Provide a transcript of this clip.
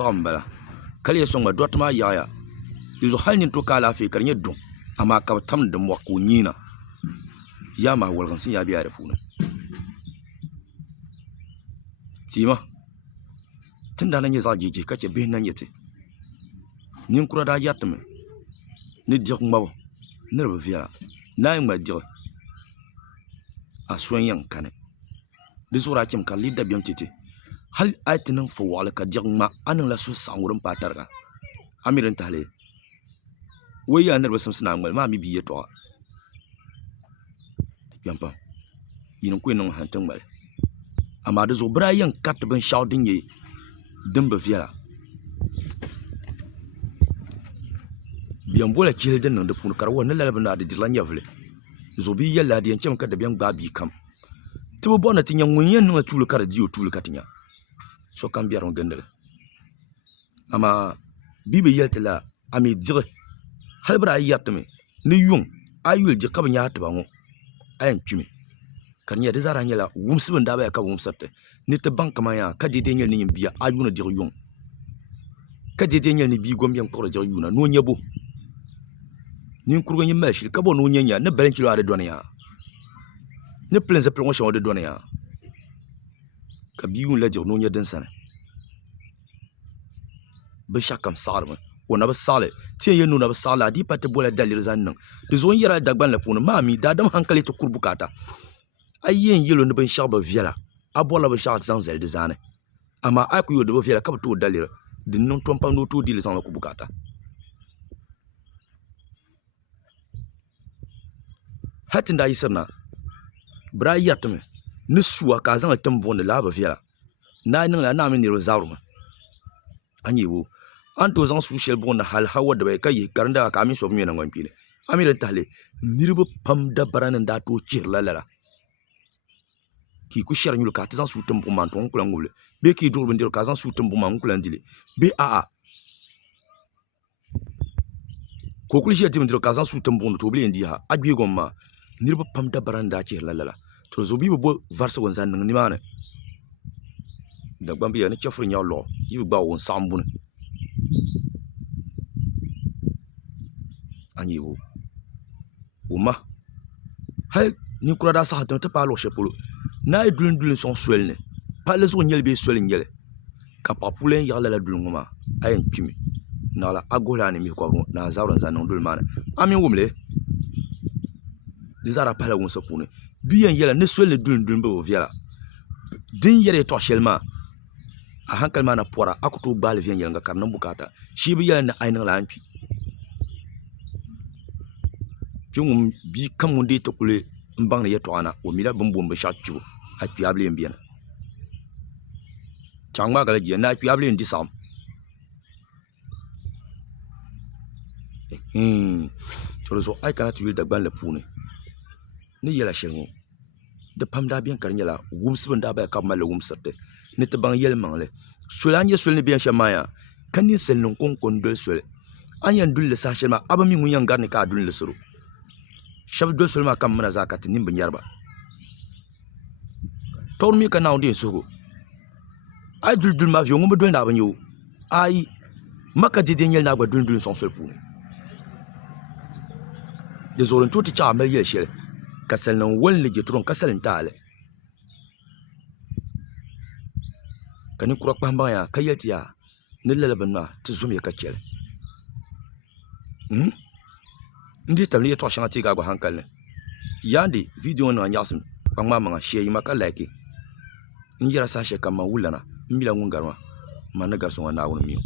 pagambala kale songa dotma yaya dizo halnin to kala fe karnya dum ama ka tam dum wako nyina ya ma walgan sin ya biya da funa tima tunda nan ya zagege kake be nan yete nin kura da yatme ni dir ngbawo nirba viya na yi dir a soyan yankane dizura kim kan lidda biyam tete hal aitinin fo wala ka dir ngma anan la so sangurin patarga amirin tahle waya nirba samsina ngal ma mi biye to yampa yin ko nan hantan mal amma da zo brayan kat ban shawdin ye dimba viya biyan bola kilden nan da pun kar wannan lalban da dilan yavle zo bi yalla da yankem ka da biyan ba bi kam to bona tin yan wunyen nan tulu kar diyo tulu katinya so kan biyar on gandal amma bibe yaltala ami dire halbra ayatme ni yung ayul je kabin ya ta bango ayan kimi kan ya da zara nyala wumsibin da ba ka wumsatte ni ta banka maya ka de nyel ni biya ayuna dir yung ka de nyel ni bi gom yan toro dir yuna no nyebo nin kurgo yin mashi ka bo no nyanya ne belen kilo ade donya ne plein ze plein de donya ka biun la dir no nya den sana be shakam sarma wona ba sale tie yenu na ba sala di patte bola dalir zannan de zon yara dagban la puna mami dadam hankali to kurbukata ayyen yelo ne ban shaba viala abola ba shak zanzel de zane ama aku yo de ba viala ka to dalir din non tompa no to dil zan la kubukata hatin da yisirna bra yatme ni suwa ka zan tambon la ba viala na nin la na min ni rozaruma anyewo anto zan su shel bon hal hawa da bai kai karanda ka min so mi nan wanki ne amiran tahle nirbu pam da baranan da to kir lalala ki ku shar nyul ka zan su tambo man ton kulan ngule be ki dur bindir ka zan su tambo man kulan dile be a ko kul shi tim dir ka zan su tambo to bile ndi ha agbe gomma nirbu pam da baranda kir lalala to zo bi bo varsa gon zan ni mana da gbambi ya ne chefur nya lo yi ba won sambun anyiwo uma hay ni kura da sa ta pa lo shepolo na e dulun son swelne pa le zo nyel be swel nyele ka papulen ya la dulun ngoma ayen kimi na la agola ni mi ko na zawran zanon dul mana amin wumle dizara pala won sapune biyen yela ne swel dulun be viala din yere to shelma a hankal mana pora akuto bal vien yel nga karnan bukata shi bi yel na ainin la ampi jungum bi kamunde to kule mbang ne yeto ana o mila bumbu mbe shachu a piable mbiana changma gala je na piable ndi sam torozo ay kana tu Dagban la pune ni yela shelmo de pamda bien karnyala wumsibin da ba kamala wumsate ni te bang yel mangle solanye solni bien shamaya kanin selnon kon kon dol sol anyan dulle sa shema abami mun yan garni ka dulle suru shab dol sol ma kam mana zakati nim bin yarba tor mi kana onde sugo ay dul ma fi ngum dol na ban yo ay maka de yel na gba dul son sol pune de zoron to ti cha mal yel shel kasal non wolli je turon kasal ntale kani kura kpamba ya kayeti ya nilalaban ma tizumi ka kele ndi tamli to shanga ti ga go hankal ne yandi video na nyasim pangma manga shey maka like injira sa she kama wulana mbila ngungarma man na garso na won miyo